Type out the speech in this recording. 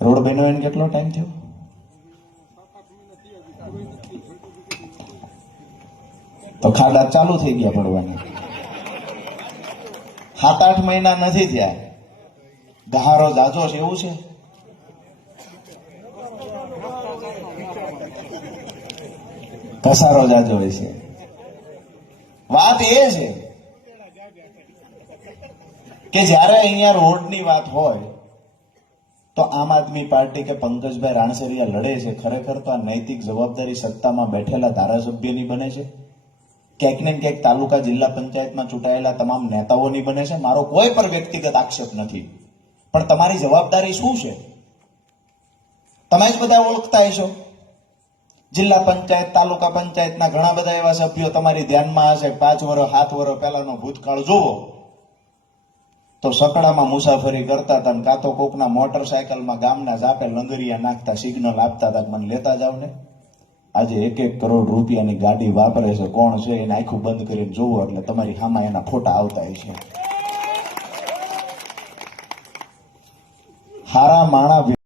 Road બનાવીને કેટલો time થયો? તો ખાડા ચાલુ થઈ ગયા પડવાના. સાત આઠ મહિના નથી થયા. ગહારો જાજો છે, એવું છે? ઘસારો જાજો હોય છે. વાત એ છે કે જ્યારે અહીંયા રોડની વાત હોય તો આમ આદમી પાર્ટી કે પંકજભાઈ રાણસરિયા લડે છે, ખરેખર તો આ નૈતિક જવાબદારી સત્તામાં બેઠેલા ધારાસભ્યની બને છે? ક્યાંક ને ક્યાંક તાલુકા જિલ્લા પંચાયતમાં ચૂંટાયેલા તમામ નેતાઓની બને છે? મારો કોઈ પણ વ્યક્તિગત આક્ષેપ નથી. પણ તમારી જવાબદારી શું છે? તમે જ બધા ઓળખતા હશો. જિલ્લા પંચાયત, તાલુકા પંચાયતના ઘણા બધા એવા સભ્યો તમારી ધ્યાનમાં હશે. પાંચ વર્ષ સાત વર્ષ પહેલાનો ભૂતકાળ જોવો તો સકડામાં મુસાફરી કરતા હતા કાં તો કોકના મોટરસાયકલમાં ગામના જાપે લંગરિયા નાખતા સિગ્નલ આપતા હતા મને લેતા જાવ ને? આજે એક એક કરોડ રૂપિયાની ગાડી વાપરે છે, કોણ છે? એને આખું બંધ કરીને જોવો એટલે તમારી હામાં એના ફોટા આવતા હોય છે. હારા માણા